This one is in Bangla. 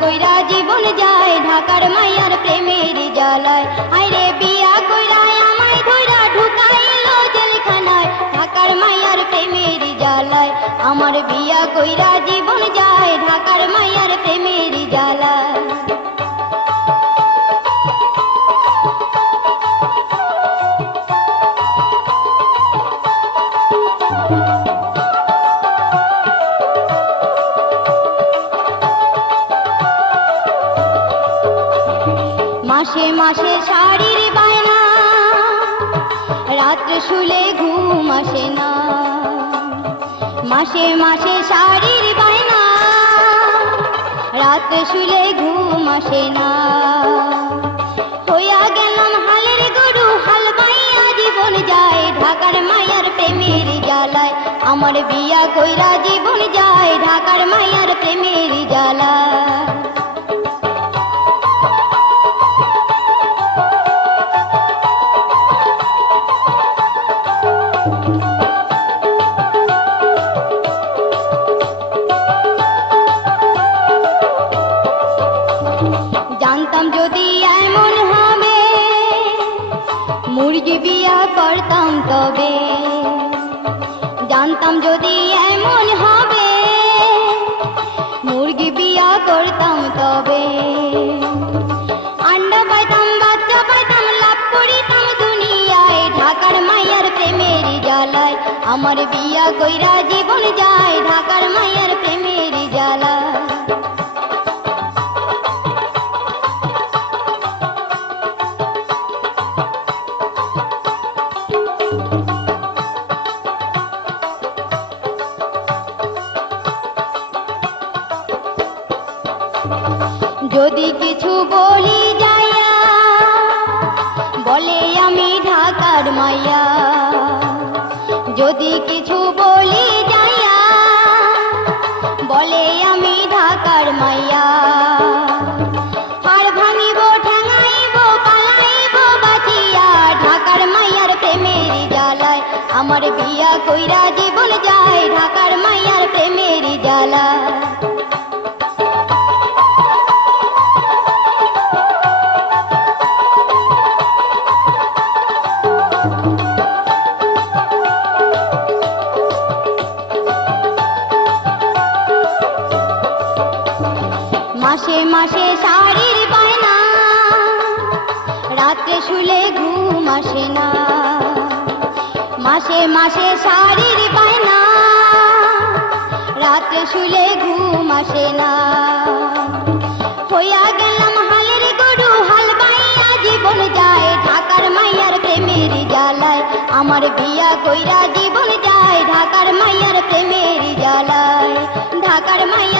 কইরা জীবন যায় ঢাকার মাইয়ার প্রেমের জ্বালায়। আইরে বিয়া কইরা আমায় ধইরা ঢুকাইলো জেলখানায় ঢাকার মাইয়ার প্রেমের জ্বালায়। আমার বিয়া কইরা জীবন যায় ঢাকার মাইয়ার প্রেমের জ্বালায়। মাসে মাসে শাড়ির বায়না রাত্রে শুলে ঘুম আসে না। মাসে মাসে শাড়ির বায়না রাত্রে শুলে ঘুম আসে না। হইয়া গেলাম হালের গরু হাল বাইয়া জীবন যায় ঢাকার মাইয়ার প্রেমের জ্বালায়। আমার বিয়া কইরা জীবন যায় ঢাকার মাইয়ার প্রেমের জ্বালায়। জানতাম যদি এমন হবে মুরগি বিয়া করতাম তবে। জানতাম যদি এমন হবে মুরগি বিয়া করতাম তবে। আন্ডা পাইতাম বাচ্চা পাইতাম লাভ করিতাম দুনিয়ায় ঢাকার মাইয়ার প্রেমের জ্বালায়। আমার বিয়া কইরা জীবন যায় ঢাকার মাইয়ার প্রেমের জ্বালায়। যদি কিছু বলি যাইয়া বলে আমি ঢাকার মাইয়া। যদি কিছু বলি যাইয়া বলে আমি ঢাকার মাইয়া। হাড় ভাঙিব ঠ্যাঙাইব পালাইব বাঁচিয়া ঢাকার মাইয়ার প্রেমের জ্বালায়। আমার বিয়া কইরা জীবন যায় ঢাকার মাইয়ার প্রেমের জ্বালায়। মাসে মাসে শাড়ির বায়না রাত্রে শুলে ঘুম আসে না। মাসে মাসে শাড়ির বায়না রাত্রে শুলে ঘুম আসে না। হইয়া গেলাম হালের গরু হাল বাইয়া জীবন যায় ঢাকার মাইয়ার প্রেমের জ্বালায়। আমার বিয়া কইরা জীবন যায় ঢাকার মাইয়ার প্রেমের জ্বালায়। ঢাকার মাইয়া